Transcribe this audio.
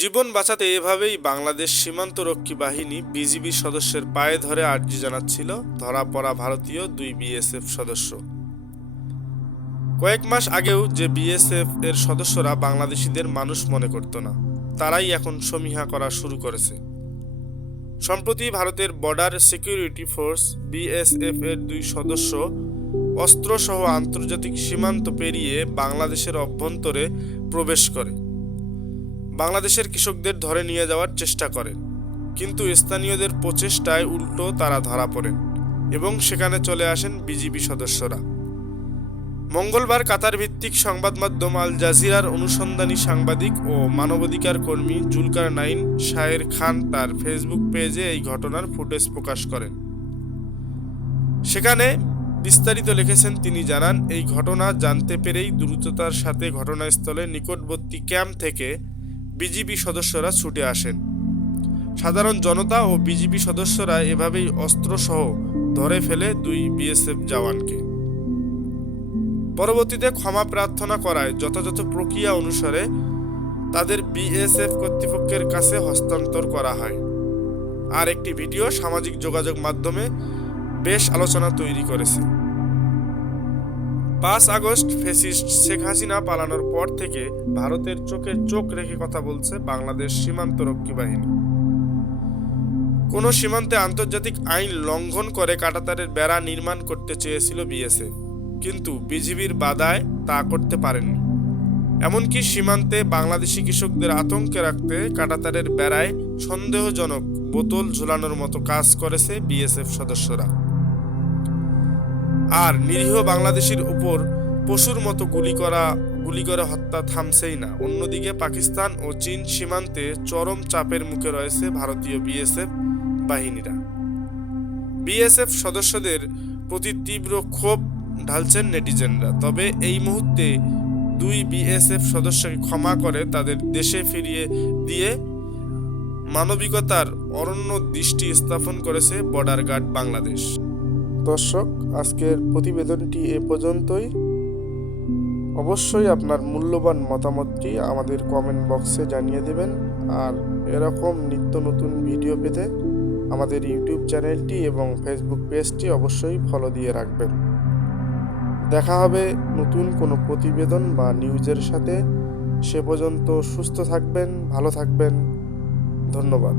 জীবন বাঁচাতে এভাবেই বাংলাদেশ সীমান্তরক্ষী বাহিনী বিজিবি সদস্যের পায়ে ধরে আর্জি জানাচ্ছিল ধরা পড়া ভারতীয় দুই বিএসএফ সদস্য। কয়েক মাস আগেও যে বিএসএফ এর সদস্যরা বাংলাদেশিদের মানুষ মনে করত না, তারাই এখন সমীহা করা শুরু করেছে। সম্প্রতি ভারতের বর্ডার সিকিউরিটি ফোর্স বিএসএফ এর দুই সদস্য অস্ত্রসহ আন্তর্জাতিক সীমান্ত পেরিয়ে বাংলাদেশের অভ্যন্তরে প্রবেশ করে বাংলাদেশের কৃষকদের ধরে নিয়ে যাওয়ার চেষ্টা করেন, কিন্তু স্থানীয়দের প্রচেষ্টায় উল্টো তারা ধরা পড়েন এবং সেখানে চলে আসেন বিজিবি সদস্যরা। মঙ্গলবার কাতার ভিত্তিক সংবাদ মাধ্যম আল জাজিরার অনুসন্ধানী সাংবাদিক ও মানবাধিকার কর্মী জুলকার নাইন শায়ের খান তার ফেসবুক পেজে এই ঘটনার ফুটেজ প্রকাশ করেন। সেখানে বিস্তারিত লিখেছেন। তিনি জানান, এই ঘটনা জানতে পেরেই দ্রুততার সাথে ঘটনাস্থলে নিকটবর্তী ক্যাম্প থেকে বিজিবি সদস্যরা ছুটে আসেন। সাধারণ জনতা ও বিজিবি সদস্যরা এভাবেই অস্ত্রসহ ধরে ফেলে দুই বিএসএফ জওয়ানকে। পরবর্তীতে ক্ষমা প্রার্থনা করায় যথাযথ প্রক্রিয়া অনুসারে তাদের বিএসএফ কর্তৃপক্ষের কাছে হস্তান্তর করা হয়। আর একটি ভিডিও সামাজিক যোগাযোগ মাধ্যমে বেশ আলোচনা তৈরি করেছে। 5 আগস্ট ফ্যাসিস্ট শেখ হাসিনা পালানোর পর থেকে ভারতের চোখে চোখ রেখে কথা বলছে বাংলাদেশ সীমান্তরক্ষী বাহিনী। কোনো সীমান্তে আন্তর্জাতিক আইন লঙ্ঘন করে কাঁটাতারের বেড়া নির্মাণ করতে চেয়েছিল বিএসএফ, কিন্তু বিজিবির বাধায় তা করতে পারেনি। এমনকি সীমান্তে বাংলাদেশি কৃষকদের আতঙ্কে রাখতে কাঁটাতারের বেড়ায় সন্দেহজনক বোতল ঝুলানোর মতো কাজ করেছে বিএসএফ সদস্যরা। আর নিরীহ বাংলাদেশির উপর পশুর মতো গুলি করে হত্যা থামছেই না। অন্যদিকে পাকিস্তান ও চীন সীমান্তে চরম চাপের মুখে রয়েছে ভারতীয় বিএসএফ বাহিনীরা। বিএসএফ সদস্যদের প্রতি তীব্র ক্ষোভ ঢালছেন নেটিজেনরা। তবে এই মুহূর্তে দুই বিএসএফ সদস্যকে ক্ষমা করে তাদের দেশে ফিরিয়ে দিয়ে মানবিকতার অরণ্য দৃষ্টি স্থাপন করেছে বর্ডার গার্ড বাংলাদেশ। দর্শক, আজকের প্রতিবেদনটি এ পর্যন্তই। অবশ্যই আপনার মূল্যবান মতামতটি আমাদের কমেন্ট বক্সে জানিয়ে দেবেন। আর এরকম নিত্য নতুন ভিডিও পেতে আমাদের ইউটিউব চ্যানেলটি এবং ফেসবুক পেজটি অবশ্যই ফলো দিয়ে রাখবেন। দেখা হবে নতুন কোনো প্রতিবেদন বা নিউজের সাথে। সে পর্যন্ত সুস্থ থাকবেন, ভালো থাকবেন। ধন্যবাদ।